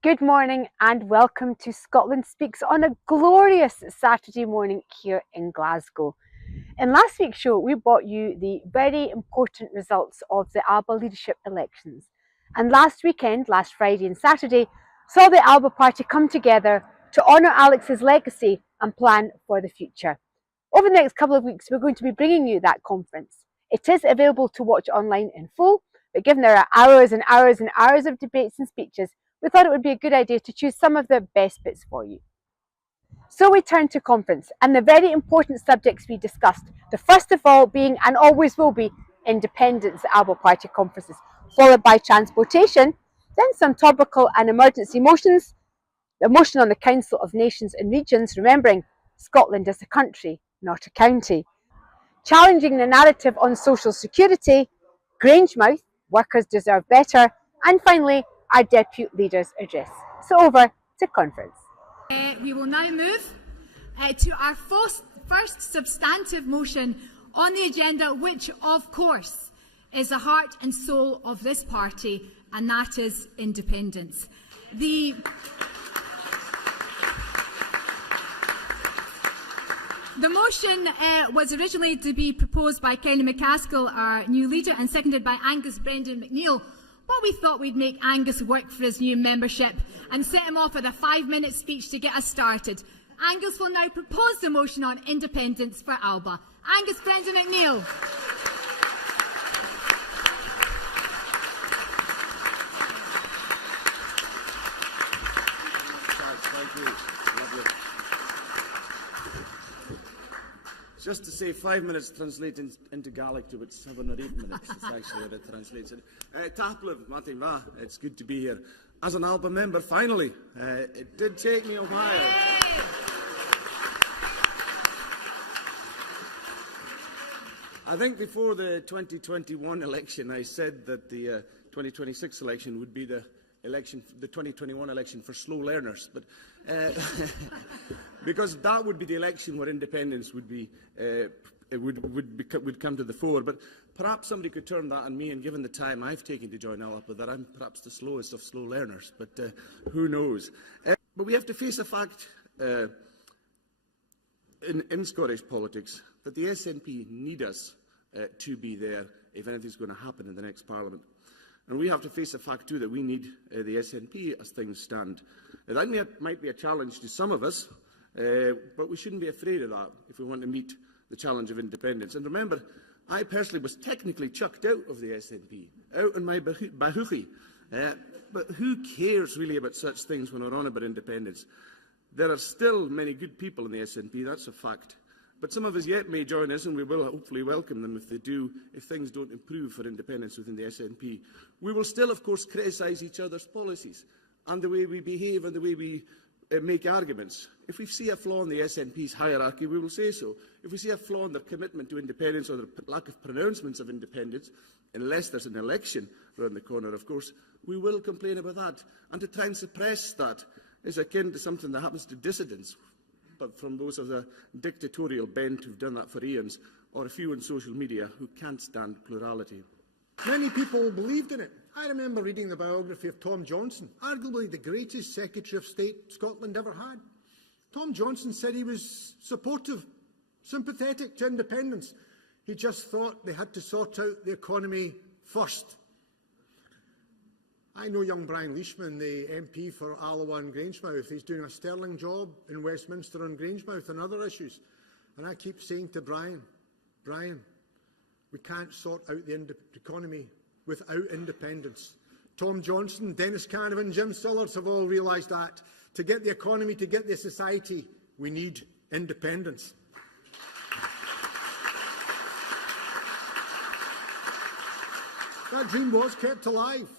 Good morning and welcome to Scotland Speaks on a glorious Saturday morning here in Glasgow. In last week's show, we brought you the very important results of the ALBA leadership elections. And last weekend, last Friday and Saturday, saw the ALBA party come together to honour Alex's legacy and plan for the future. Over the next couple of weeks, we're going to be bringing you that conference. It is available to watch online in full, but given there are hours and hours and hours of debates and speeches, we thought it would be a good idea to choose some of the best bits for you. So we turn to conference and the very important subjects we discussed, the first of all being, and always will be, independence at ALBA party conferences, followed by transportation, then some topical and emergency motions, the motion on the Council of Nations and Regions, remembering Scotland is a country, not a county, challenging the narrative on social security, Grangemouth, workers deserve better, and finally, our Deputy Leader's address. So over to conference. We will now move to our first substantive motion on the agenda, which of course is the heart and soul of this party, and that is independence. The motion was originally to be proposed by Kenny McCaskill, our new leader, and seconded by Angus Brendan McNeill. But we thought we'd make Angus work for his new membership and set him off with a 5-minute speech to get us started. Angus will now propose the motion on independence for ALBA. Angus Brendan McNeill. Thank you. Lovely. Just to say, 5 minutes translates into Gaelic to about 7 or 8 minutes. It's actually what it translates. Tapler, Martin Va, it's good to be here. As an ALBA member, finally, it did take me a while. I think before the 2021 election, I said that the 2026 election would be the 2021 election for slow learners, but because that would be the election where independence would come to the fore. But perhaps somebody could turn that on me, and given the time I've taken to join ALBA, that I'm perhaps the slowest of slow learners. But who knows? But we have to face a fact in Scottish politics that the SNP need us to be there if anything's going to happen in the next Parliament. And we have to face the fact, too, that we need the SNP as things stand. Now, that might be a challenge to some of us, but we shouldn't be afraid of that if we want to meet the challenge of independence. And remember, I personally was technically chucked out of the SNP, out on my bahuchi. But who cares really about such things when we're on about independence? There are still many good people in the SNP, that's a fact. But some of us yet may join us, and we will hopefully welcome them if they do, if things don't improve for independence within the SNP. We will still, of course, criticise each other's policies and the way we behave and the way we make arguments. If we see a flaw in the SNP's hierarchy, we will say so. If we see a flaw in their commitment to independence or their lack of pronouncements of independence, unless there's an election around the corner, of course, we will complain about that. And to try and suppress that is akin to something that happens to dissidents, but from those of a dictatorial bent who've done that for eons, or a few on social media who can't stand plurality. Many people believed in it. I remember reading the biography of Tom Johnson, arguably the greatest Secretary of State Scotland ever had. Tom Johnson said he was supportive, sympathetic to independence. He just thought they had to sort out the economy first. I know young Brian Leishman, the MP for Alloa and Grangemouth. He's doing a sterling job in Westminster on Grangemouth and other issues. And I keep saying to Brian, we can't sort out the economy without independence. Tom Johnson, Dennis Canavan, Jim Sillars have all realised that. To get the economy, to get the society, we need independence. That dream was kept alive.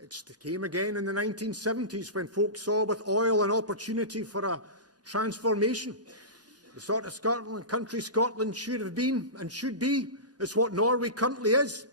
It came again in the 1970s when folks saw with oil an opportunity for a transformation. The sort of country Scotland should have been and should be is what Norway currently is.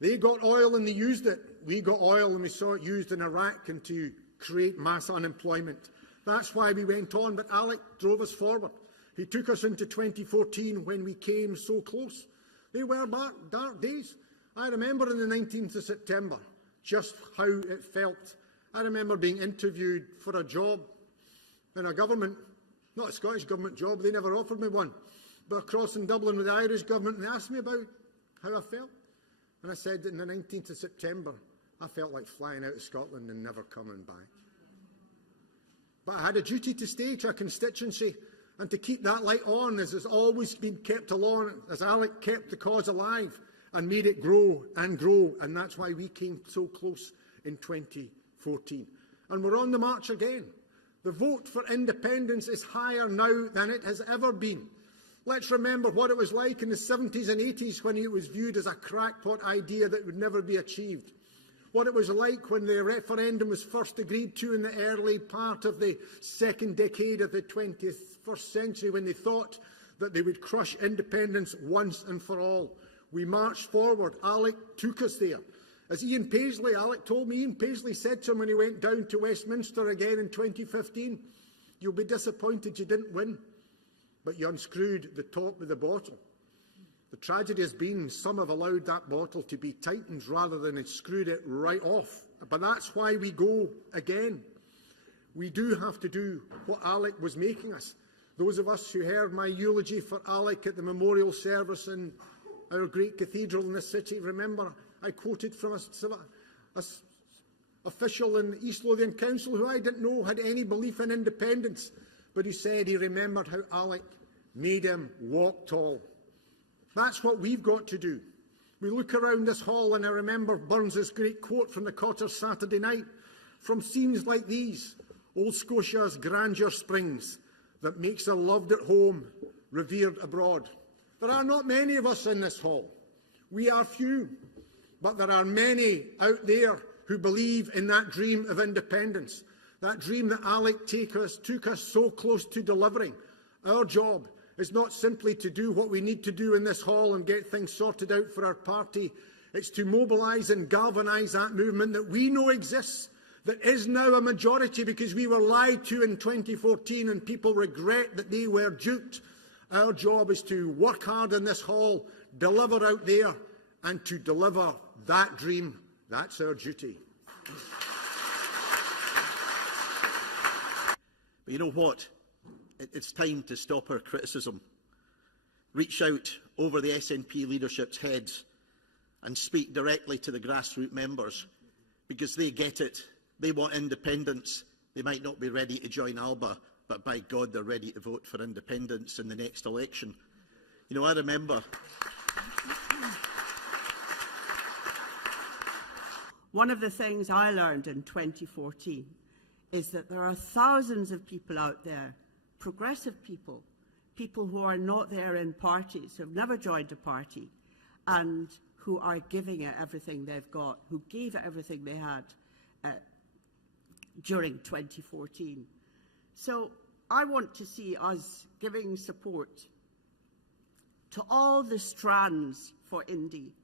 They got oil and they used it. We got oil and we saw it used in Iraq and to create mass unemployment. That's why we went on, but Alec drove us forward. He took us into 2014 when we came so close. They were dark days. I remember on the 19th of September just how it felt I remember being interviewed for a job in a government, not a Scottish government job, they never offered me one, but across in Dublin with the Irish government, and they asked me about how I felt. And I said that on the 19th of September, I felt like flying out of Scotland and never coming back. But I had a duty to stay to a constituency and to keep that light on, as has always been kept along, as Alec kept the cause alive and made it grow, and that's why we came so close in 2014. And we're on the march again. The vote for independence is higher now than it has ever been. Let's remember what it was like in the 70s and 80s when it was viewed as a crackpot idea that would never be achieved. What it was like when the referendum was first agreed to in the early part of the second decade of the 21st century, when they thought that they would crush independence once and for all. We marched forward. Alec took us there. As Alec told me, Ian Paisley said to him when he went down to Westminster again in 2015, "You'll be disappointed you didn't win, but you unscrewed the top of the bottle." The tragedy has been some have allowed that bottle to be tightened rather than screwed it right off. But that's why we go again. We do have to do what Alec was making us. Those of us who heard my eulogy for Alec at the memorial service in our great cathedral in the city, remember I quoted from a official in the East Lothian Council who I didn't know had any belief in independence, but who said he remembered how Alec made him walk tall. That's what we've got to do. We look around this hall and I remember Burns's great quote from the Cotter Saturday night. "From scenes like these, old Scotia's grandeur springs, that makes her loved at home, revered abroad." There are not many of us in this hall. We are few, but there are many out there who believe in that dream of independence, that dream that Alec took us so close to delivering. Our job is not simply to do what we need to do in this hall and get things sorted out for our party. It's to mobilise and galvanise that movement that we know exists, that is now a majority because we were lied to in 2014 and people regret that they were duped. Our job is to work hard in this hall, deliver out there, and to deliver that dream. That's our duty. But you know what? It's time to stop our criticism. Reach out over the SNP leadership's heads and speak directly to the grassroots members, because they get it. They want independence. They might not be ready to join ALBA, but by God, they're ready to vote for independence in the next election. You know, I remember... One of the things I learned in 2014 is that there are thousands of people out there, progressive people, people who are not there in parties, who have never joined a party, and who are giving it everything they've got, who gave it everything they had during 2014. So I want to see us giving support to all the strands for Indy,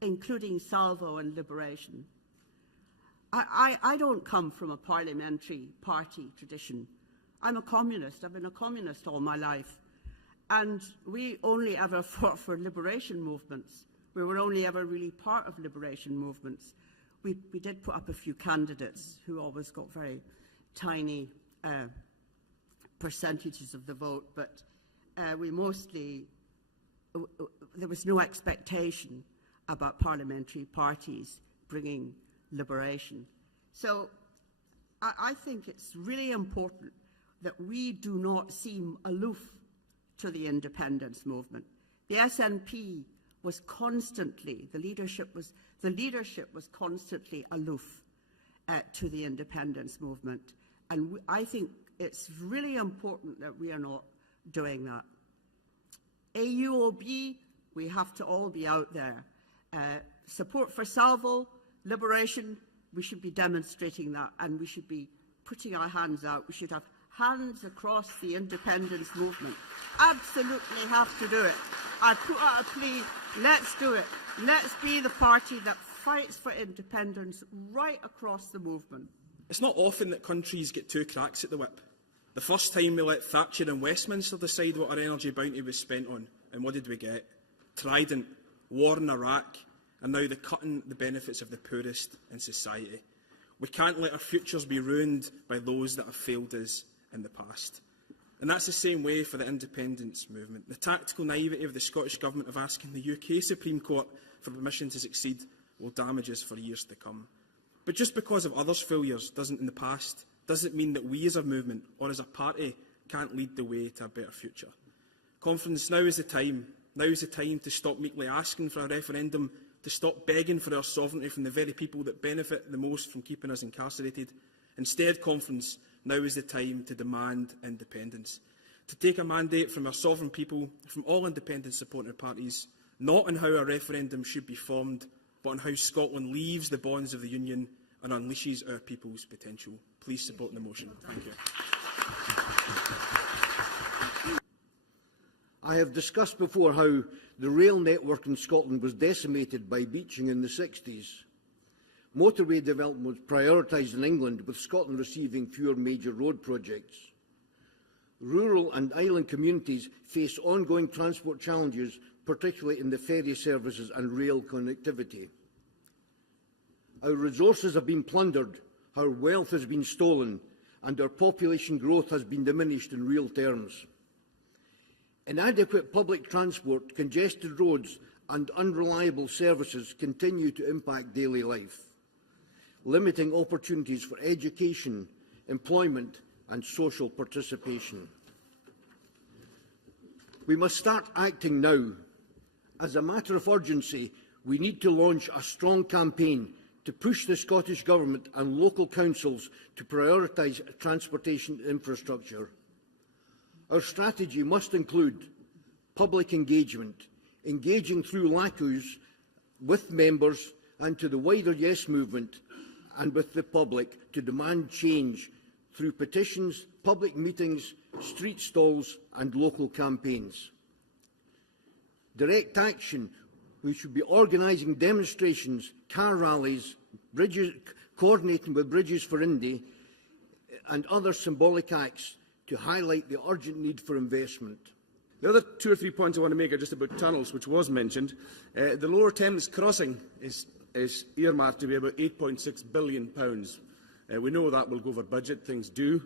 including Salvo and Liberation. I don't come from a parliamentary party tradition. I'm a communist. I've been a communist all my life. And we only ever fought for liberation movements. We were only ever really part of liberation movements. We did put up a few candidates who always got very tiny percentages of the vote, but we mostly, there was no expectation about parliamentary parties bringing liberation. So I think it's really important that we do not seem aloof to the independence movement. The SNP was constantly, the leadership was constantly aloof to the independence movement. And I think it's really important that we are not doing that. AUOB, we have to all be out there. Support for Salvo, liberation, we should be demonstrating that, and we should be putting our hands out. We should have hands across the independence movement. Absolutely have to do it. I put out a plea, let's do it. Let's be the party that fights for independence right across the movement. It's not often that countries get two cracks at the whip. The first time we let Thatcher and Westminster decide what our energy bounty was spent on, and what did we get? Trident, war in Iraq, and now the cutting the benefits of the poorest in society. We can't let our futures be ruined by those that have failed us in the past. And that's the same way for the independence movement. The tactical naivety of the Scottish Government of asking the UK Supreme Court for permission to succeed will damage us for years to come. But just because of others' failures in the past doesn't mean that we as a movement or as a party can't lead the way to a better future. Conference, now is the time. Now is the time to stop meekly asking for a referendum, to stop begging for our sovereignty from the very people that benefit the most from keeping us incarcerated. Instead, Conference, now is the time to demand independence, to take a mandate from our sovereign people, from all independence-supporting parties, not on how a referendum should be formed, but on how Scotland leaves the bonds of the Union and unleashes our people's potential. Please support the motion. Thank you. I have discussed before how the rail network in Scotland was decimated by beaching in the 60s. Motorway development was prioritised in England, with Scotland receiving fewer major road projects. Rural and island communities face ongoing transport challenges, particularly in the ferry services and rail connectivity. Our resources have been plundered, our wealth has been stolen, and our population growth has been diminished in real terms. Inadequate public transport, congested roads and unreliable services continue to impact daily life, limiting opportunities for education, employment and social participation. We must start acting now. As a matter of urgency, we need to launch a strong campaign to push the Scottish Government and local councils to prioritise transportation infrastructure. Our strategy must include public engagement, engaging through LACUs with members and to the wider Yes movement and with the public to demand change through petitions, public meetings, street stalls and local campaigns. Direct action. We should be organising demonstrations, car rallies, coordinating with Bridges for Indy and other symbolic acts to highlight the urgent need for investment. The other 2 or 3 points I want to make are just about tunnels, which was mentioned. The Lower Thames crossing is earmarked to be about £8.6 billion. We know that will go over budget, things do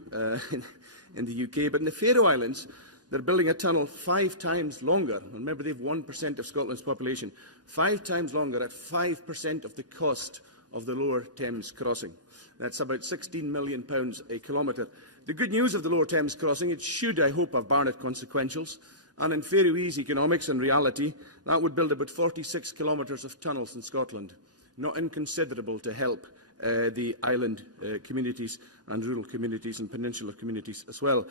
in the UK, but in the Faroe Islands, they're building a tunnel 5 times longer. Remember, they have 1% of Scotland's population. 5 times longer at 5% of the cost of the Lower Thames crossing. That's about £16 million a kilometre. The good news of the Lower Thames crossing, it should, I hope, have Barnett consequentials. And in Faroese economics and reality, that would build about 46 kilometres of tunnels in Scotland. Not inconsiderable to help the island communities and rural communities and peninsular communities as well.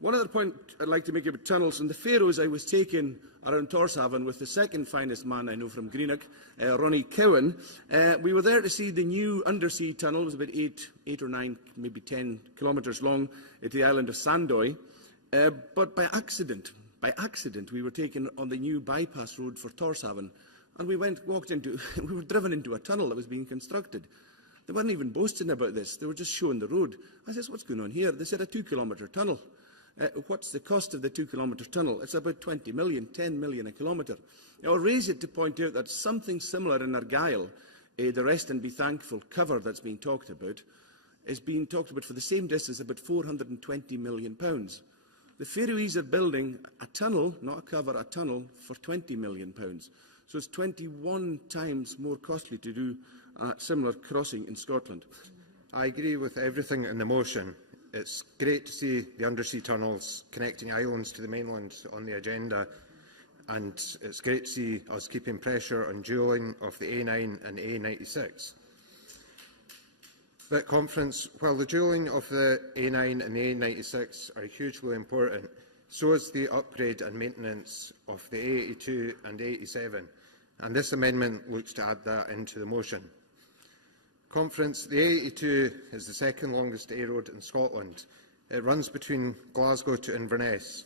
One other point I'd like to make about tunnels. In the Faroes, I was taken around Tórshavn with the second finest man I know from Greenock, Ronnie Cowan. We were there to see the new undersea tunnel. It was about 8 or 9, maybe 10 kilometres long at the island of Sandoy. But by accident, we were taken on the new bypass road for Tórshavn, and we were driven into a tunnel that was being constructed. They weren't even boasting about this. They were just showing the road. I said, "What's going on here?" They said, "A 2-kilometre tunnel." What's the cost of the 2-kilometre tunnel? It's about 20 million, 10 million a kilometre. I'll raise it to point out that something similar in Argyll, the Rest and Be Thankful cover that's being talked about, is being talked about for the same distance, about £420 million. The Faroese are building a tunnel, not a cover, a tunnel for £20 million. So it's 21 times more costly to do a similar crossing in Scotland. I agree with everything in the motion. It's great to see the undersea tunnels connecting islands to the mainland on the agenda, and it's great to see us keeping pressure on dualling of the A9 and A96. But Conference, while the dualling of the A9 and the A96 are hugely important, so is the upgrade and maintenance of the A82 and A87, and this amendment looks to add that into the motion. Conference, the A82 is the second longest A road in Scotland. It runs between Glasgow to Inverness,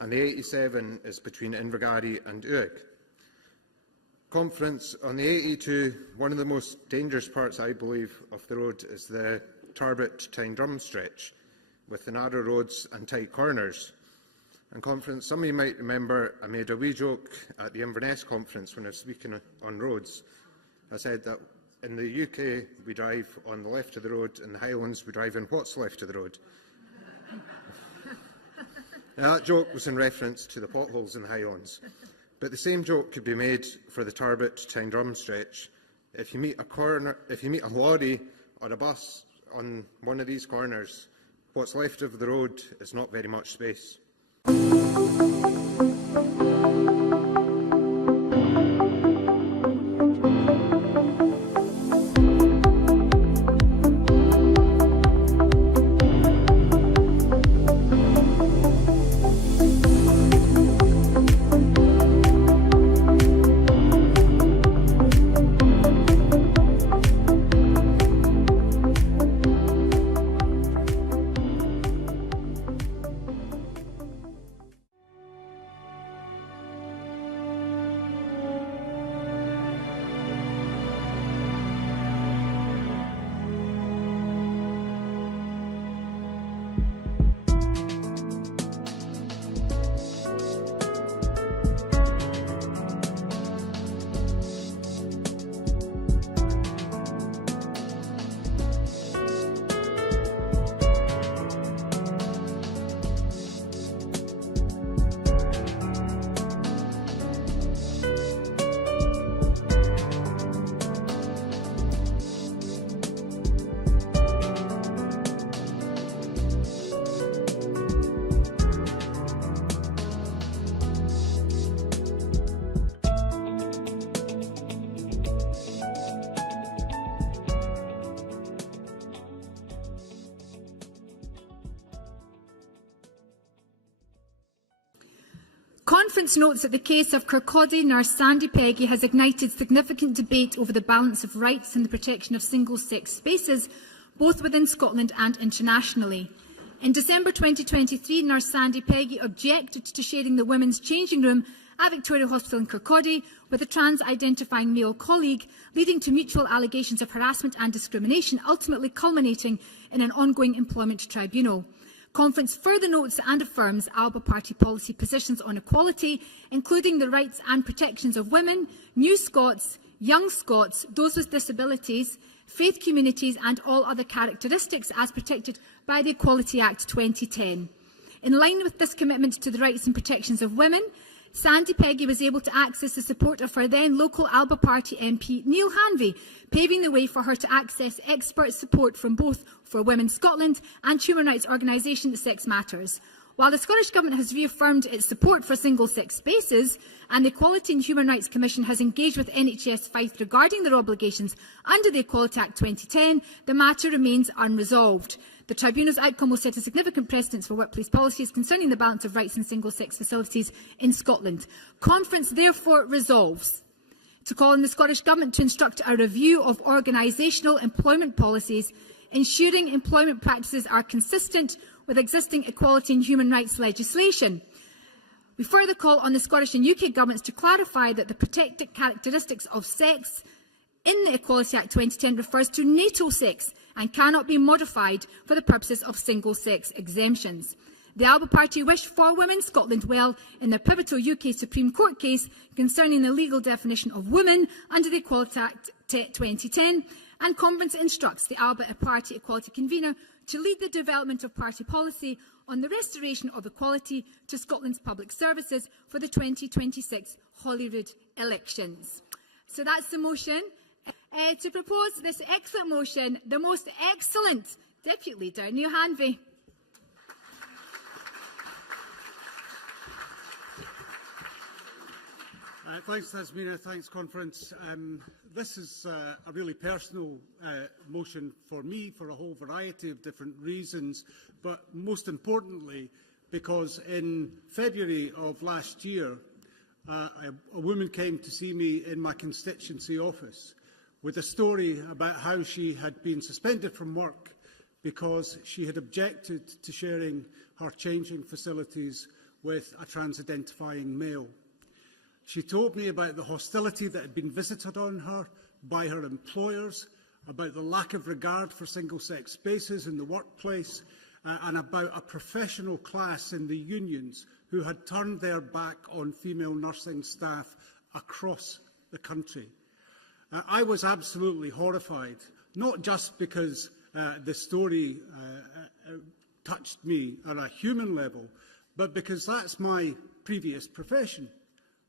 and the A87 is between Invergarry and Uig. Conference, on the A82, one of the most dangerous parts, I believe, of the road is the Tarbert to Tyne-Drum stretch, with the narrow roads and tight corners. And Conference, some of you might remember I made a wee joke at the Inverness conference when I was speaking on roads. I said that In the UK, we drive on the left of the road. In the Highlands, we drive on what's left of the road. Now, that joke was in reference to the potholes in the Highlands. But the same joke could be made for the Tarbert to Tyne-Drum stretch. If you meet a lorry or a bus on one of these corners, what's left of the road is not very much space. Conference notes that the case of Kirkcaldy nurse Sandy Peggy has ignited significant debate over the balance of rights and the protection of single-sex spaces, both within Scotland and internationally. In December 2023, nurse Sandy Peggy objected to sharing the women's changing room at Victoria Hospital in Kirkcaldy with a trans-identifying male colleague, leading to mutual allegations of harassment and discrimination, ultimately culminating in an ongoing employment tribunal. Conference further notes and affirms ALBA party policy positions on equality, including the rights and protections of women, new Scots, young Scots, those with disabilities, faith communities and all other characteristics as protected by the Equality Act 2010. In line with this commitment to the rights and protections of women, Sandy Peggy was able to access the support of her then local ALBA party MP Neil Hanvey, paving the way for her to access expert support from both For Women Scotland and human rights organisation Sex Matters. While the Scottish Government has reaffirmed its support for single-sex spaces and the Equality and Human Rights Commission has engaged with NHS Fife regarding their obligations under the Equality Act 2010, the matter remains unresolved. The Tribunal's outcome will set a significant precedence for workplace policies concerning the balance of rights in single-sex facilities in Scotland. Conference therefore resolves to call on the Scottish Government to instruct a review of organisational employment policies, ensuring employment practices are consistent with existing equality and human rights legislation. We further call on the Scottish and UK governments to clarify that the protected characteristics of sex in the Equality Act 2010 refers to natal sex and cannot be modified for the purposes of single-sex exemptions. The ALBA party wish For Women Scotland well in their pivotal UK Supreme Court case concerning the legal definition of women under the Equality Act 2010, and Conference instructs the ALBA Party Equality Convener to lead the development of party policy on the restoration of equality to Scotland's public services for the 2026 Holyrood elections. So that's the motion. To propose this excellent motion, the most excellent Deputy Leader, Neil Hanvey. Thanks, Tasmina. Thanks, Conference. This is a really personal motion for me for a whole variety of different reasons, but most importantly because in February of last year, a woman came to see me in my constituency office with a story about how she had been suspended from work because she had objected to sharing her changing facilities with a trans-identifying male. She told me about the hostility that had been visited on her by her employers, about the lack of regard for single-sex spaces in the workplace, and about a professional class in the unions who had turned their back on female nursing staff across the country. I was absolutely horrified, not just because the story touched me on a human level, but because that's my previous profession.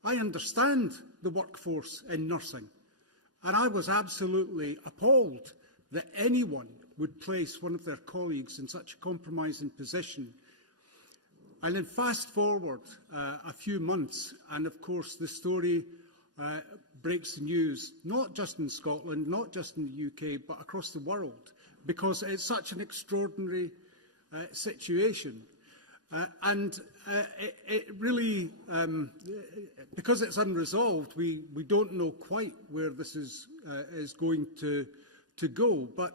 I understand the workforce in nursing, and I was absolutely appalled that anyone would place one of their colleagues in such a compromising position. And then fast forward a few months, and of course the story breaks the news, not just in Scotland, not just in the UK, but across the world, because it's such an extraordinary situation. It really, because it's unresolved, we don't know quite where this is going to go. But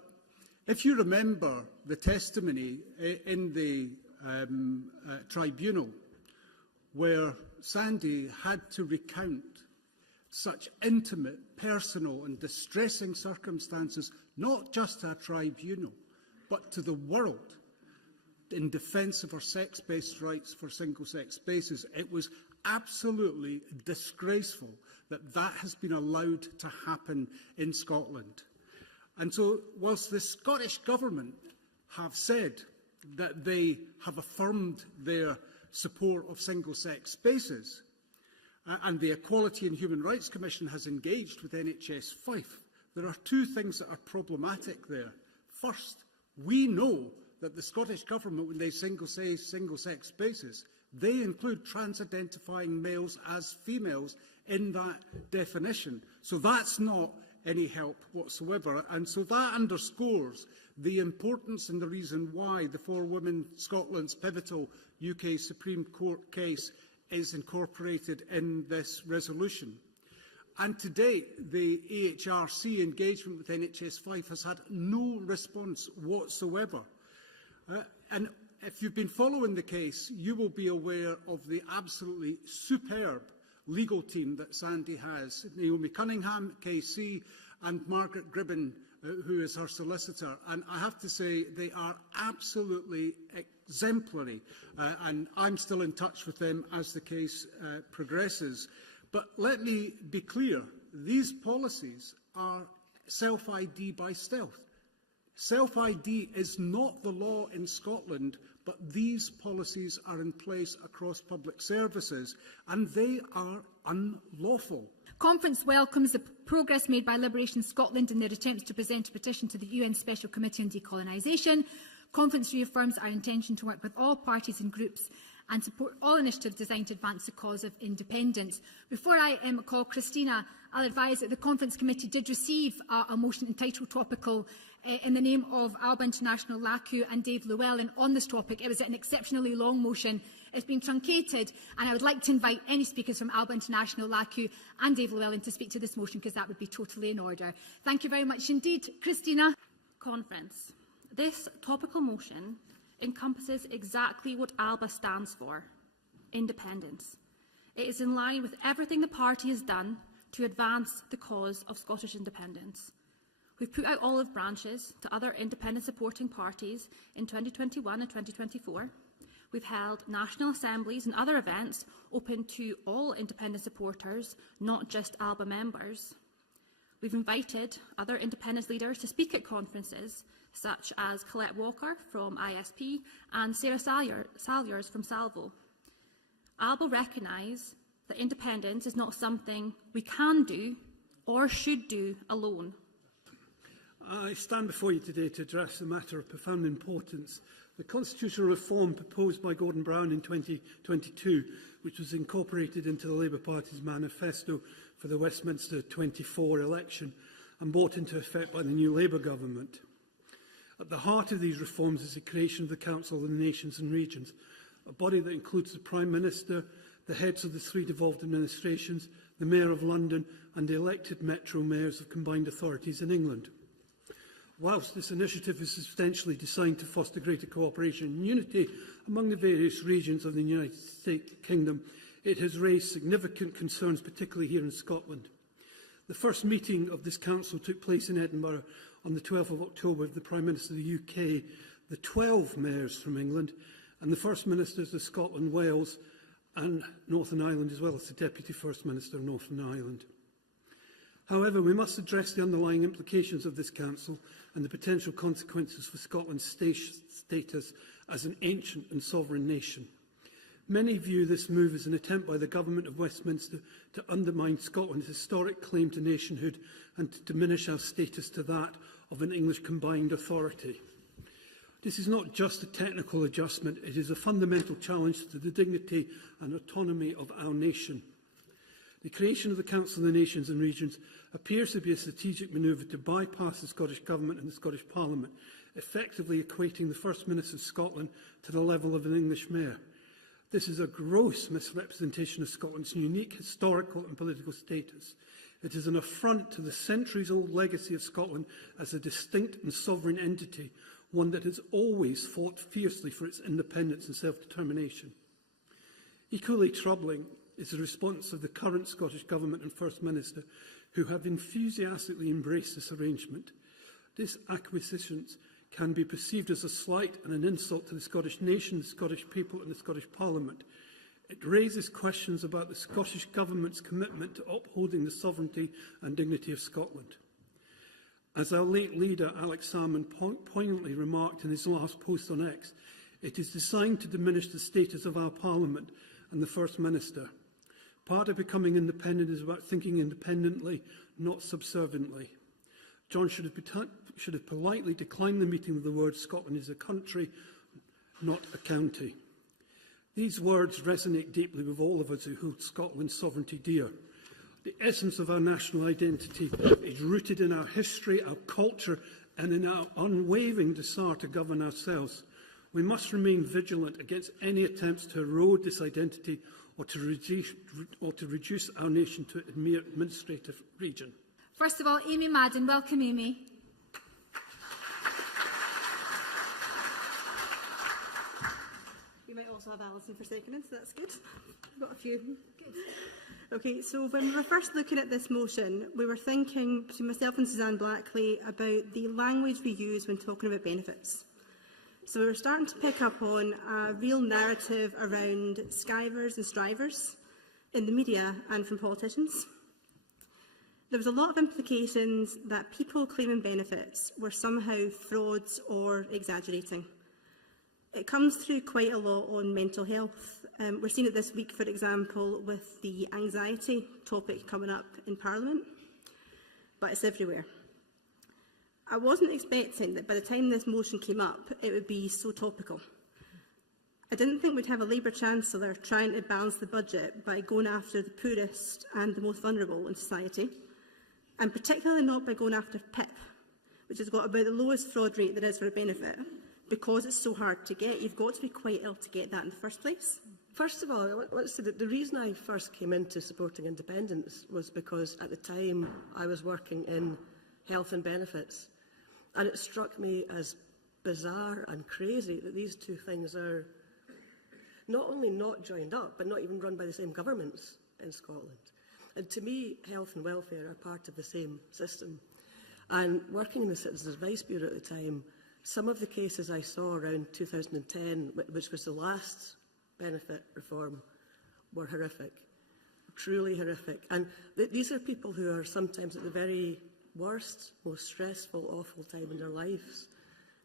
if you remember the testimony in the tribunal, where Sandy had to recount such intimate, personal and distressing circumstances, not just to a tribunal, but to the world, in defence of our sex-based rights for single-sex spaces. It was absolutely disgraceful that that has been allowed to happen in Scotland. And so, whilst the Scottish Government have said that they have affirmed their support of single-sex spaces, and the Equality and Human Rights Commission has engaged with NHS Fife, there are two things that are problematic there. First, we know that the Scottish Government, when they say single-sex spaces, they include trans-identifying males as females in that definition. So that's not any help whatsoever. And so that underscores the importance and the reason why the For Women Scotland's pivotal UK Supreme Court case is incorporated in this resolution. And to date, the AHRC engagement with NHS Fife has had no response whatsoever. And if you've been following the case, you will be aware of the absolutely superb legal team that Sandy has. Naomi Cunningham, KC, and Margaret Gribben, who is her solicitor. And I have to say, they are absolutely exemplary. And I'm still in touch with them as the case progresses. But let me be clear, these policies are self-ID by stealth. Self-ID is not the law in Scotland, but these policies are in place across public services, and they are unlawful. Conference welcomes the progress made by Liberation Scotland in their attempts to present a petition to the UN Special Committee on Decolonisation. Conference reaffirms our intention to work with all parties and groups and support all initiatives designed to advance the cause of independence. Before I call Christina, I'll advise that the Conference Committee did receive a motion entitled Topical in the name of ALBA International, LACU and Dave Llewellyn on this topic. It was an exceptionally long motion. It's been truncated, and I would like to invite any speakers from ALBA International, LACU and Dave Llewellyn to speak to this motion, because that would be totally in order. Thank you very much indeed. Christina. Conference. This topical motion encompasses exactly what ALBA stands for: independence. It is in line with everything the party has done to advance the cause of Scottish independence. We've put out olive branches to other independent supporting parties in 2021 and 2024. We've held national assemblies and other events open to all independent supporters, not just ALBA members. We've invited other independence leaders to speak at conferences, such as Colette Walker from ISP and Sarah Salyers from Salvo. ALBA recognise that independence is not something we can do or should do alone. I stand before you today to address a matter of profound importance: the constitutional reform proposed by Gordon Brown in 2022, which was incorporated into the Labour Party's manifesto for the Westminster 24 election and brought into effect by the new Labour government. At the heart of these reforms is the creation of the Council of the Nations and Regions, a body that includes the Prime Minister, the heads of the three devolved administrations, the Mayor of London and the elected Metro Mayors of combined authorities in England. Whilst this initiative is substantially designed to foster greater cooperation and unity among the various regions of the United States Kingdom, it has raised significant concerns, particularly here in Scotland. The first meeting of this council took place in Edinburgh on the 12th of October with the Prime Minister of the UK, the 12 mayors from England, and the First Ministers of Scotland, Wales and Northern Ireland, as well as the Deputy First Minister of Northern Ireland. However, we must address the underlying implications of this Council and the potential consequences for Scotland's status as an ancient and sovereign nation. Many view this move as an attempt by the Government of Westminster to undermine Scotland's historic claim to nationhood and to diminish our status to that of an English combined authority. This is not just a technical adjustment, it is a fundamental challenge to the dignity and autonomy of our nation. The creation of the Council of the Nations and Regions appears to be a strategic manoeuvre to bypass the Scottish Government and the Scottish Parliament, effectively equating the First Minister of Scotland to the level of an English mayor. This is a gross misrepresentation of Scotland's unique historical and political status. It is an affront to the centuries-old legacy of Scotland as a distinct and sovereign entity, one that has always fought fiercely for its independence and self-determination. Equally troubling is the response of the current Scottish Government and First Minister, who have enthusiastically embraced this arrangement. This acquisition can be perceived as a slight and an insult to the Scottish nation, the Scottish people and the Scottish Parliament. It raises questions about the Scottish Government's commitment to upholding the sovereignty and dignity of Scotland. As our late leader, Alex Salmond, poignantly remarked in his last post on X, it is designed to diminish the status of our Parliament and the First Minister. Part of becoming independent is about thinking independently, not subserviently. John should have politely declined the meeting with the words Scotland is a country, not a county. These words resonate deeply with all of us who hold Scotland's sovereignty dear. The essence of our national identity is rooted in our history, our culture, and in our unwavering desire to govern ourselves. We must remain vigilant against any attempts to erode this identity or to reduce our nation to a mere administrative region. First of all, Amy Madden. Welcome, Amy. You might also have Alison for seconding, so that's good. We've got a few. Good. Okay, so when we were first looking at this motion, we were thinking, between myself and Suzanne Blackley, about the language we use when talking about benefits. So we were starting to pick up on a real narrative around skivers and strivers in the media and from politicians. There was a lot of implications that people claiming benefits were somehow frauds or exaggerating. It comes through quite a lot on mental health. We're seeing it this week, for example, with the anxiety topic coming up in Parliament, but it's everywhere. I wasn't expecting that by the time this motion came up, it would be so topical. I didn't think we'd have a Labour Chancellor trying to balance the budget by going after the poorest and the most vulnerable in society, and particularly not by going after PIP, which has got about the lowest fraud rate there is for a benefit, because it's so hard to get. You've got to be quite ill to get that in the first place. First of all, I want to say that the reason I first came into supporting independence was because at the time I was working in health and benefits, and it struck me as bizarre and crazy that these two things are not only not joined up, but not even run by the same governments in Scotland. And to me, health and welfare are part of the same system. And working in the Citizens Advice Bureau at the time, some of the cases I saw around 2010, which was the last benefit reform, were horrific, truly horrific. And these are people who are sometimes at the very worst, most stressful, awful time in their lives,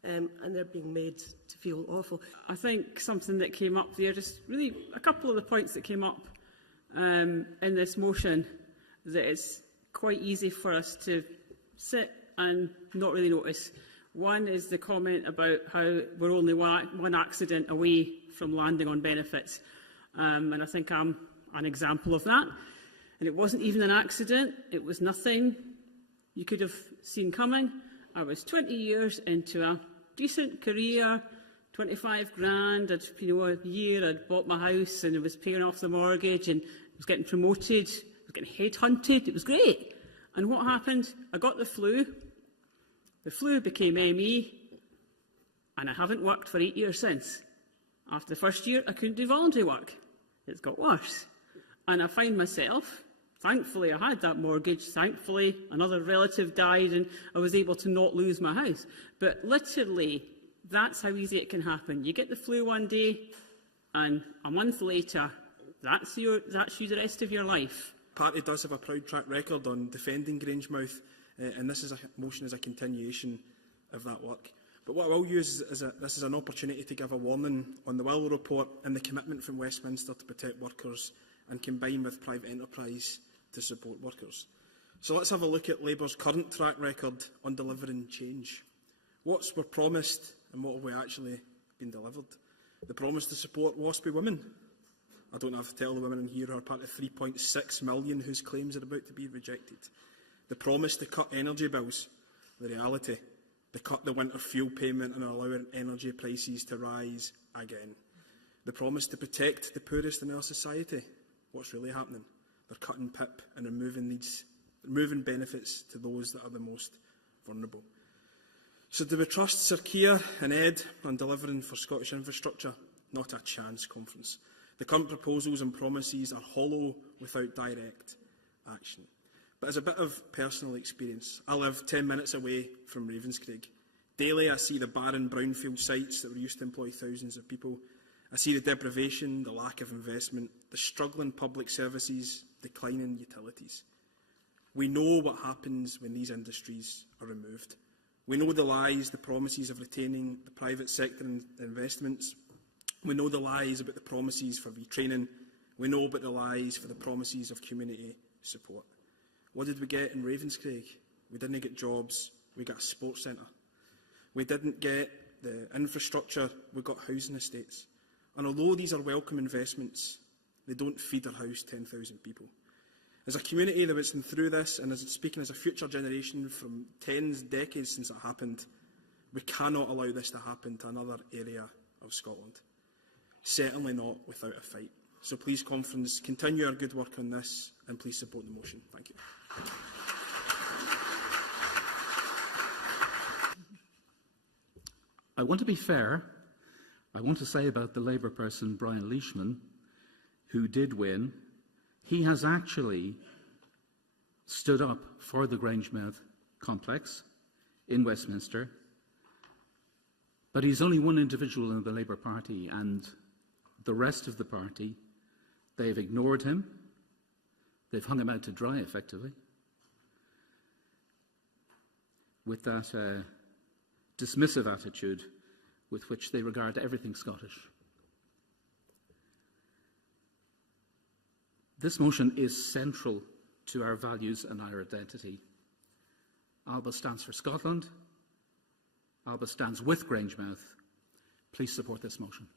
and they're being made to feel awful. I think something that came up there, just really a couple of the points that came up in this motion, that it's quite easy for us to sit and not really notice. One is the comment about how we're only one accident away from landing on benefits, and I think I'm an example of that. And it wasn't even an accident, it was nothing you could have seen coming. I was 20 years into a decent career, 25 grand, a year I'd bought my house and I was paying off the mortgage and I was getting promoted, I was getting headhunted, it was great. And what happened? I got the flu became ME, and I haven't worked for 8 years since. After the first year, I couldn't do voluntary work. It's got worse. And I find myself, thankfully I had that mortgage, thankfully another relative died and I was able to not lose my house. But literally, that's how easy it can happen. You get the flu one day and a month later, that's you the rest of your life. party does have a proud track record on defending Grangemouth, and this is a motion as a continuation of that work. But what I will use is this is an opportunity to give a warning on the Willow report and the commitment from Westminster to protect workers and combine with private enterprise to support workers. So let's have a look at Labour's current track record on delivering change. What's were promised and what have we actually been delivered? The promise to support WASPy women. I don't have to tell the women in here who are part of 3.6 million whose claims are about to be rejected. The promise to cut energy bills. The reality. To cut the winter fuel payment and allow energy prices to rise again. The promise to protect the poorest in our society. What's really happening? They're cutting PIP and removing benefits to those that are the most vulnerable. So do we trust Sir Keir and Ed on delivering for Scottish infrastructure? Not a chance, Conference. The current proposals and promises are hollow without direct action. But as a bit of personal experience, I live 10 minutes away from Ravenscraig. Daily I see the barren brownfield sites that were used to employ thousands of people. I see the deprivation, the lack of investment, the struggling public services, declining utilities. We know what happens when these industries are removed. We know the lies, the promises of retaining the private sector investments. We know the lies about the promises for retraining. We know about the lies for the promises of community support. What did we get in Ravenscraig? We didn't get jobs, we got a sports centre. We didn't get the infrastructure, we got housing estates. And although these are welcome investments, they don't feed or house 10,000 people. As a community that has been through this, and as speaking as a future generation from decades since it happened, we cannot allow this to happen to another area of Scotland. Certainly not without a fight. So please, Conference, continue our good work on this and please support the motion. Thank you. I want to be fair. I want to say about the Labour person, Brian Leishman, who did win, he has actually stood up for the Grangemouth complex in Westminster, but he's only one individual in the Labour Party, and the rest of the party, they've ignored him. They've hung him out to dry, effectively, with that dismissive attitude with which they regard everything Scottish. This motion is central to our values and our identity. ALBA stands for Scotland. ALBA stands with Grangemouth. Please support this motion.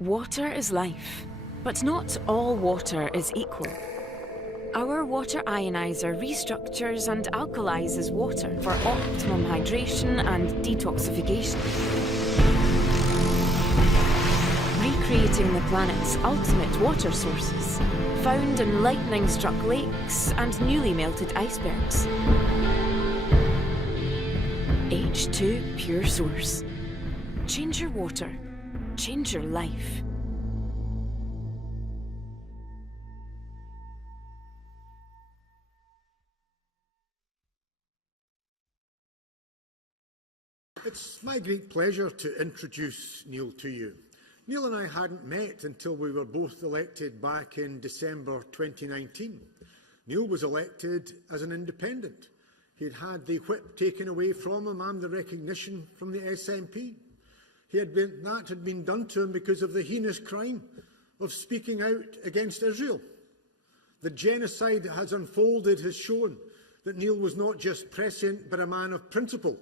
Water is life, but not all water is equal. Our water ioniser restructures and alkalises water for optimum hydration and detoxification, recreating the planet's ultimate water sources, found in lightning-struck lakes and newly melted icebergs. H2 Pure Source. Change your water. Change your life. It's my great pleasure to introduce Neil to you. Neil and I hadn't met until we were both elected back in December 2019. Neil was elected as an independent. He'd had the whip taken away from him and the recognition from the SNP. That had been done to him because of the heinous crime of speaking out against Israel. The genocide that has unfolded has shown that Neil was not just prescient but a man of principle,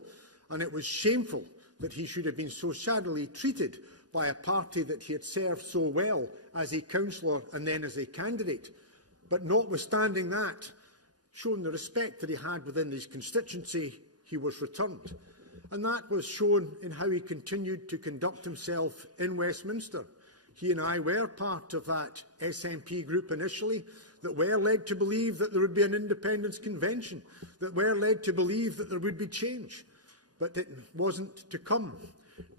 and it was shameful that he should have been so shaddily treated by a party that he had served so well as a councillor and then as a candidate. But notwithstanding that, showing the respect that he had within his constituency, he was returned. And that was shown in how he continued to conduct himself in Westminster. He and I were part of that SNP group initially that were led to believe that there would be an independence convention, that were led to believe that there would be change. But it wasn't to come.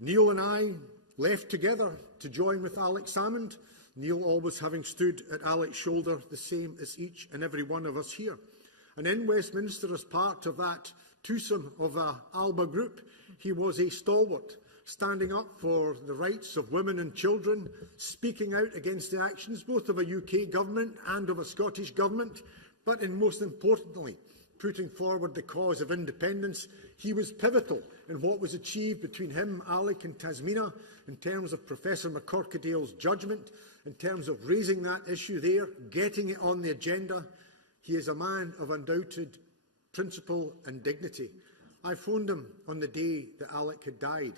Neil and I left together to join with Alex Salmond, Neil always having stood at Alex's shoulder, the same as each and every one of us here. And in Westminster, as part of that twosome of a ALBA group, he was a stalwart, standing up for the rights of women and children, speaking out against the actions both of a UK government and of a Scottish government, but most importantly, putting forward the cause of independence. He was pivotal in what was achieved between him, Alec and Tasmina in terms of Professor McCorkadale's judgment, in terms of raising that issue there, getting it on the agenda. He is a man of undoubted principle and dignity. I phoned him on the day that Alec had died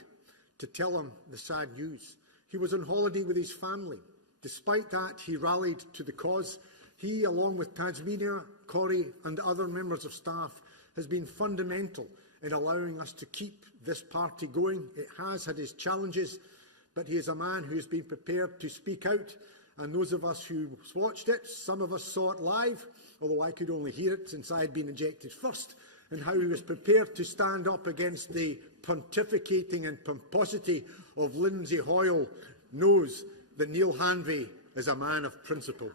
to tell him the sad news. He was on holiday with his family. Despite that, he rallied to the cause. He, along with Tasmina, Corrie and other members of staff, has been fundamental in allowing us to keep this party going. It has had its challenges, but he is a man who has been prepared to speak out. And those of us who watched it, some of us saw it live, although I could only hear it since I had been ejected first, and how he was prepared to stand up against the pontificating and pomposity of Lindsay Hoyle, knows that Neil Hanvey is a man of principle.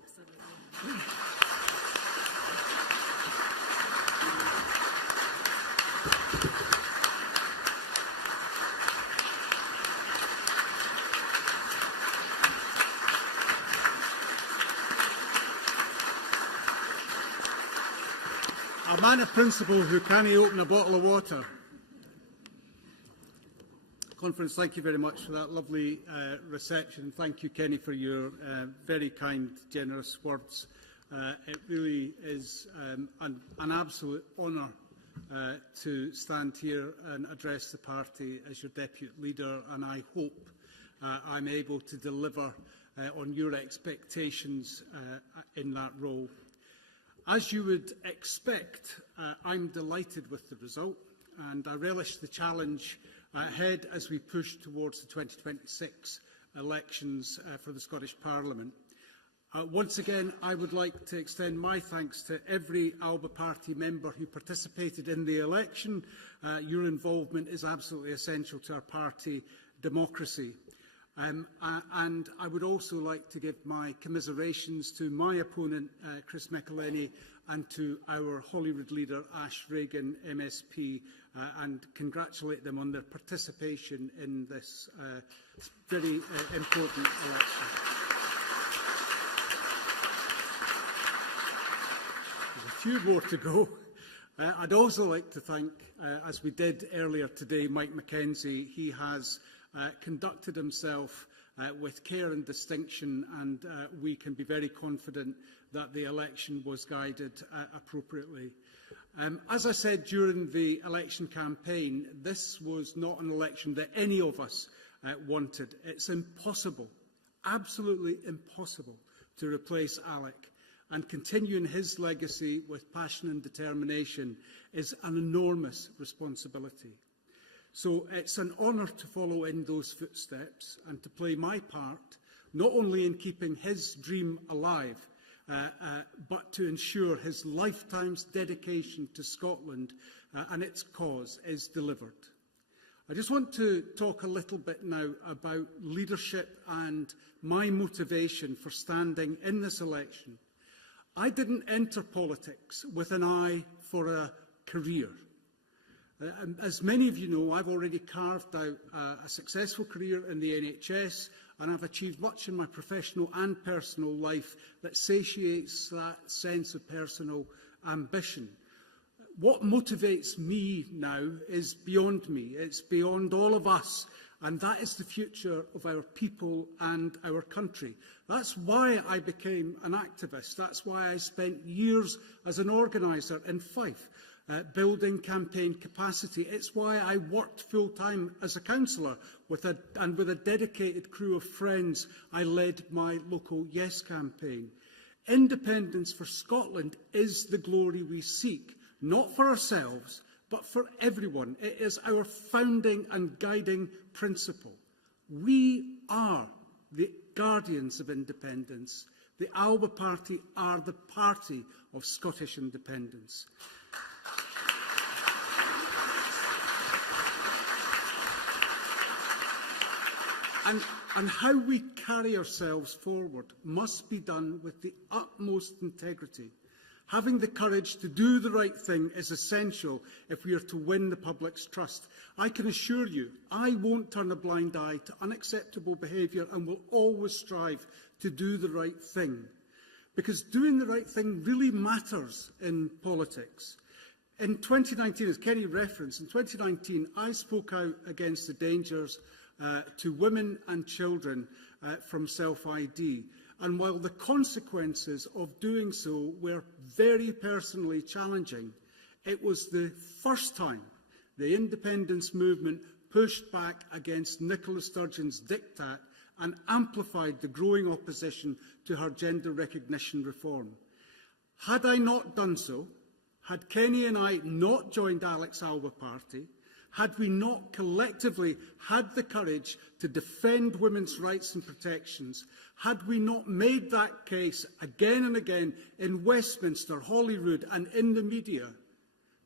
A man of principle who can't open a bottle of water. Conference, thank you very much for that lovely reception. Thank you, Kenny, for your very kind, generous words. It really is an absolute honour to stand here and address the party as your deputy leader, and I hope I'm able to deliver on your expectations in that role. As you would expect, I'm delighted with the result, and I relish the challenge ahead as we push towards the 2026 elections for the Scottish Parliament. Once again, I would like to extend my thanks to every ALBA Party member who participated in the election. Your involvement is absolutely essential to our party democracy. And I would also like to give my commiserations to my opponent, Chris McElhenney, and to our Holyrood leader, Ash Regan, MSP, and congratulate them on their participation in this very important election. There's a few more to go. I'd also like to thank, as we did earlier today, Mike Mackenzie. He has conducted himself with care and distinction, and we can be very confident that the election was guided appropriately. As I said during the election campaign, this was not an election that any of us wanted. It's impossible, absolutely impossible, to replace Alec. and continuing his legacy with passion and determination is an enormous responsibility. So it's an honour to follow in those footsteps and to play my part, not only in keeping his dream alive, but to ensure his lifetime's dedication to Scotland and its cause is delivered. I just want to talk a little bit now about leadership and my motivation for standing in this election. I didn't enter politics with an eye for a career. As many of you know, I've already carved out a successful career in the NHS, and I've achieved much in my professional and personal life that satiates that sense of personal ambition. What motivates me now is beyond me. It's beyond all of us, and that is the future of our people and our country. That's why I became an activist. That's why I spent years as an organiser in Fife, building campaign capacity. It's why I worked full-time as a councillor with a dedicated crew of friends. I led my local Yes campaign. Independence for Scotland is the glory we seek, not for ourselves, but for everyone. It is our founding and guiding principle. We are the guardians of independence. The ALBA Party are the party of Scottish independence. And how we carry ourselves forward must be done with the utmost integrity. Having the courage to do the right thing is essential if we are to win the public's trust. I can assure you, I won't turn a blind eye to unacceptable behaviour and will always strive to do the right thing. Because doing the right thing really matters in politics. In 2019, as Kenny referenced, in 2019, I spoke out against the dangers to women and children from self-ID. And while the consequences of doing so were very personally challenging, it was the first time the independence movement pushed back against Nicola Sturgeon's diktat and amplified the growing opposition to her gender recognition reform. Had I not done so, had Kenny and I not joined Alex ALBA Party, had we not collectively had the courage to defend women's rights and protections, had we not made that case again and again in Westminster, Holyrood and in the media,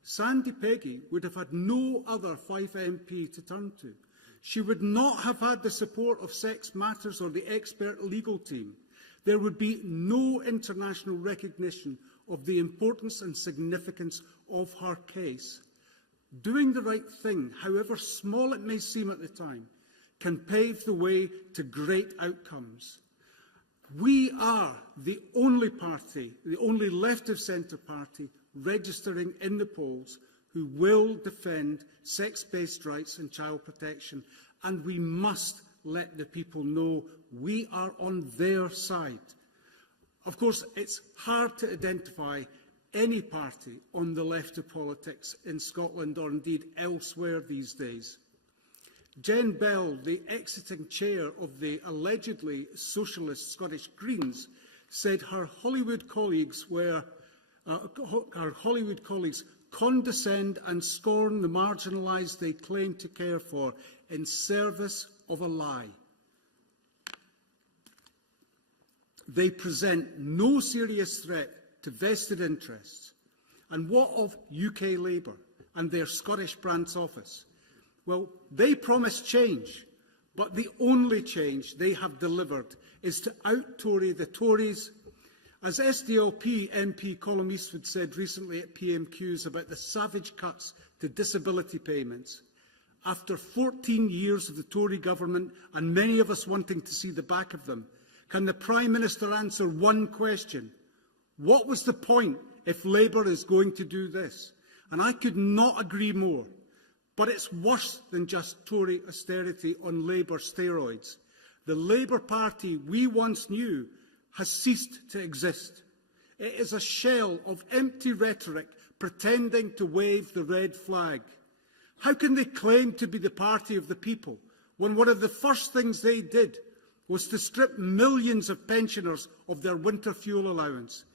Sandy Peggy would have had no other Fife MP to turn to. She would not have had the support of Sex Matters or the expert legal team. There would be no international recognition of the importance and significance of her case. Doing the right thing, however small it may seem at the time, can pave the way to great outcomes. We are the only party, the only left-of-centre party, registering in the polls who will defend sex-based rights and child protection, and we must let the people know we are on their side. Of course, it's hard to identify any party on the left of politics in Scotland or indeed elsewhere these days. Jen Bell, the exiting chair of the allegedly socialist Scottish Greens, said her Hollywood colleagues condescend and scorn the marginalised they claim to care for in service of a lie. They present no serious threat to vested interests. And what of UK Labour and their Scottish branch office? Well, they promised change, but the only change they have delivered is to out-Tory the Tories. As SDLP MP Colm Eastwood said recently at PMQs about the savage cuts to disability payments, after 14 years of the Tory government and many of us wanting to see the back of them, can the Prime Minister answer one question? What was the point if Labour is going to do this? And I could not agree more. But it's worse than just Tory austerity on Labour steroids. The Labour Party we once knew has ceased to exist. It is a shell of empty rhetoric pretending to wave the red flag. How can they claim to be the party of the people when one of the first things they did was to strip millions of pensioners of their winter fuel allowance?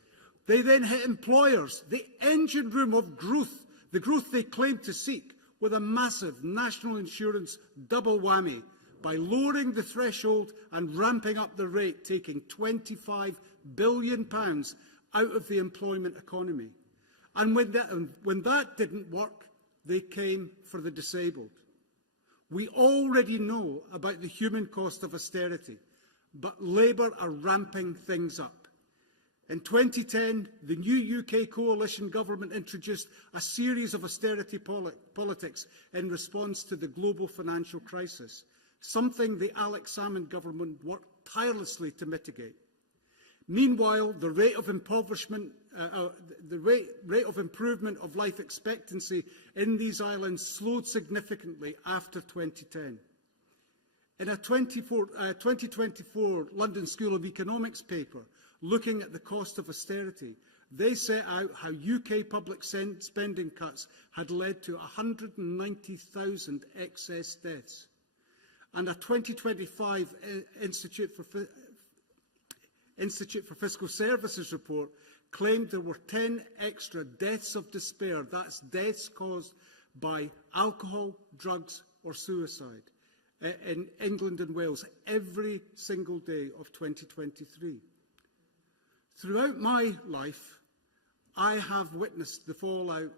They then hit employers, the engine room of growth, the growth they claimed to seek, with a massive national insurance double whammy by lowering the threshold and ramping up the rate, taking £25 billion out of the employment economy. And when that didn't work, they came for the disabled. We already know about the human cost of austerity, but Labour are ramping things up. In 2010, the new UK coalition government introduced a series of austerity politics in response to the global financial crisis, something the Alex Salmond government worked tirelessly to mitigate. Meanwhile, the rate of impoverishment, rate of improvement of life expectancy in these islands slowed significantly after 2010. In a 2024 London School of Economics paper looking at the cost of austerity, they set out how UK public spending cuts had led to 190,000 excess deaths. And a 2025 Institute for Fiscal Services report claimed there were 10 extra deaths of despair, that's deaths caused by alcohol, drugs or suicide, in England and Wales every single day of 2023. Throughout my life, I have witnessed the fallout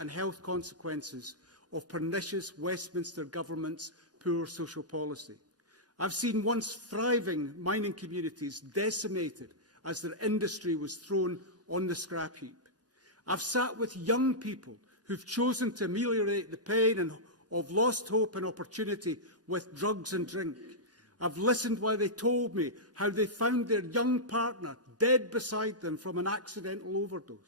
and health consequences of pernicious Westminster government's poor social policy. I've seen once thriving mining communities decimated as their industry was thrown on the scrap heap. I've sat with young people who've chosen to ameliorate the pain of lost hope and opportunity with drugs and drink. I've listened while they told me how they found their young partner dead beside them from an accidental overdose.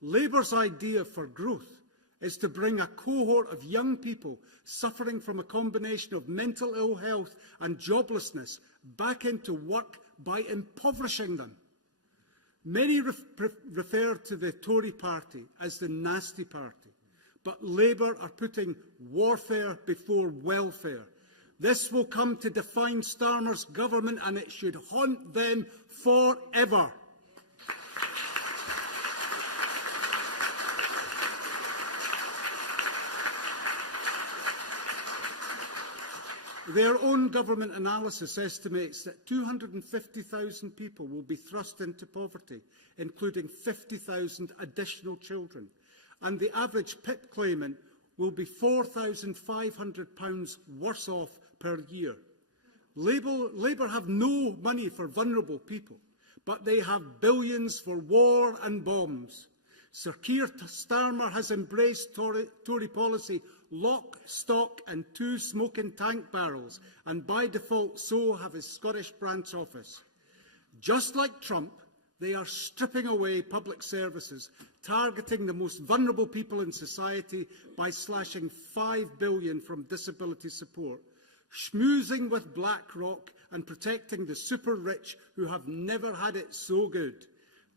Labour's idea for growth is to bring a cohort of young people suffering from a combination of mental ill health and joblessness back into work by impoverishing them. Many refer to the Tory party as the nasty party, but Labour are putting warfare before welfare. This will come to define Starmer's government and it should haunt them forever. Their own government analysis estimates that 250,000 people will be thrust into poverty, including 50,000 additional children. And the average PIP claimant will be £4,500 worse off per year. Labour have no money for vulnerable people, but they have billions for war and bombs. Sir Keir Starmer has embraced Tory policy lock, stock and two smoking tank barrels, and by default so have his Scottish branch office. Just like Trump, they are stripping away public services, targeting the most vulnerable people in society by slashing £5 billion from disability support, schmoozing with BlackRock and protecting the super rich who have never had it so good.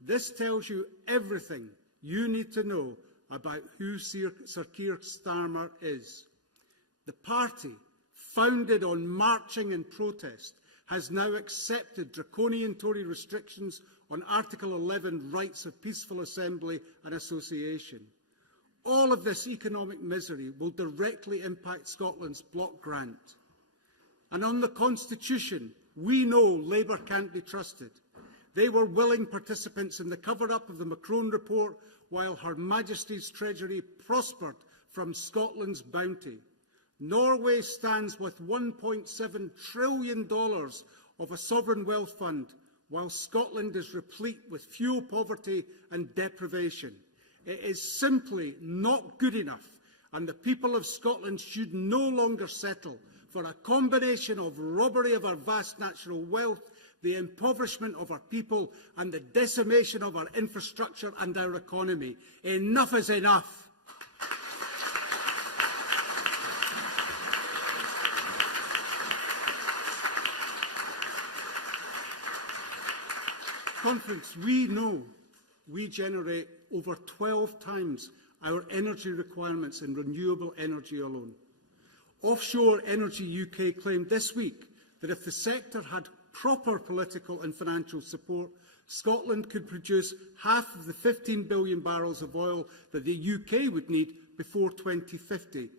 This tells you everything you need to know about who Sir Keir Starmer is. The party, founded on marching and protest, has now accepted draconian Tory restrictions on Article 11 rights of peaceful assembly and association. All of this economic misery will directly impact Scotland's block grant. And on the Constitution, we know Labour can't be trusted. They were willing participants in the cover-up of the Macron report while Her Majesty's Treasury prospered from Scotland's bounty. Norway stands with $1.7 trillion of a sovereign wealth fund, while Scotland is replete with fuel poverty and deprivation. It is simply not good enough, and the people of Scotland should no longer settle for a combination of robbery of our vast natural wealth, the impoverishment of our people and the decimation of our infrastructure and our economy. Enough is enough. Conference, we know we generate over 12 times our energy requirements in renewable energy alone. Offshore Energy UK claimed this week that if the sector had proper political and financial support, Scotland could produce half of the 15 billion barrels of oil that the UK would need before 2050,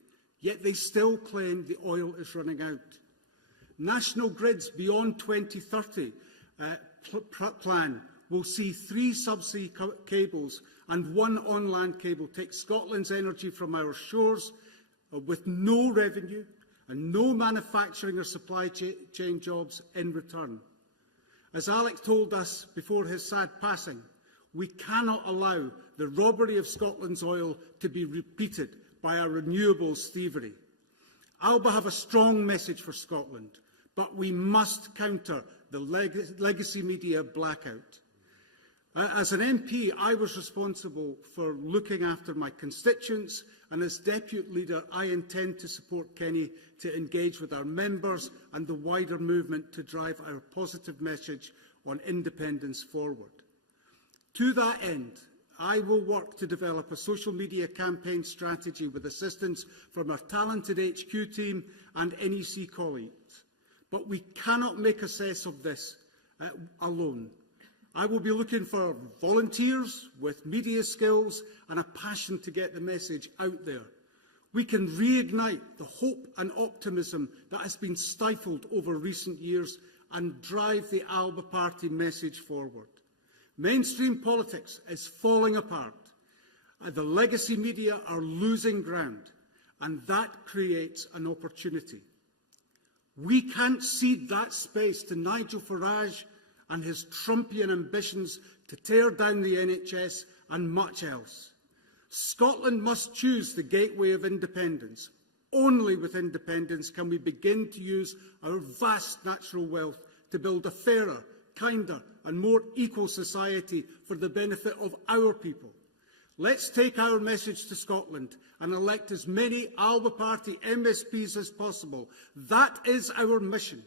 yet they still claim the oil is running out. National Grid's Beyond 2030 plan will see 3 subsea cables and 1 on-land cable take Scotland's energy from our shores with no revenue and no manufacturing or supply chain jobs in return. As Alex told us before his sad passing, we cannot allow the robbery of Scotland's oil to be repeated by our renewables thievery. ALBA have a strong message for Scotland, but we must counter the legacy media blackout. As an MP, I was responsible for looking after my constituents, and as Deputy Leader, I intend to support Kenny to engage with our members and the wider movement to drive our positive message on independence forward. To that end, I will work to develop a social media campaign strategy with assistance from our talented HQ team and NEC colleagues. But we cannot make a success of this alone. I will be looking for volunteers with media skills and a passion to get the message out there. We can reignite the hope and optimism that has been stifled over recent years and drive the ALBA party message forward. Mainstream politics is falling apart. The legacy media are losing ground, and that creates an opportunity. We can't cede that space to Nigel Farage and his Trumpian ambitions to tear down the NHS and much else. Scotland must choose the gateway of independence. Only with independence can we begin to use our vast natural wealth to build a fairer, kinder and more equal society for the benefit of our people. Let's take our message to Scotland and elect as many ALBA Party MSPs as possible. That is our mission.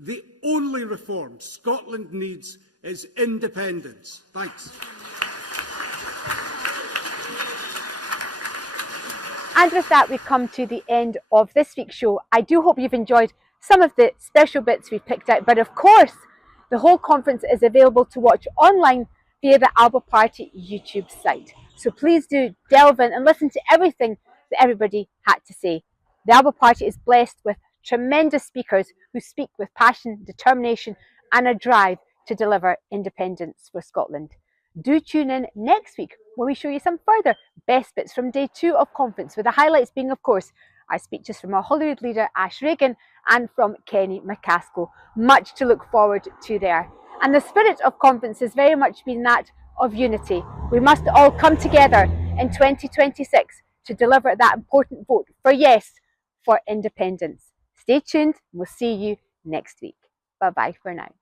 The only reform Scotland needs is independence. Thanks. And with that, we've come to the end of this week's show. I do hope you've enjoyed some of the special bits we've picked out, but of course, the whole conference is available to watch online via the ALBA Party YouTube site. So please do delve in and listen to everything that everybody had to say. The ALBA Party is blessed with tremendous speakers who speak with passion, determination and a drive to deliver independence for Scotland. Do tune in next week when we show you some further best bits from day 2 of conference, with the highlights being, of course, our speeches from our Holyrood leader Ash Regan and from Kenny McCaskill. Much to look forward to there. And the spirit of conference has very much been that of unity. We must all come together in 2026 to deliver that important vote for yes for independence. Stay tuned, we'll see you next week. Bye-bye for now.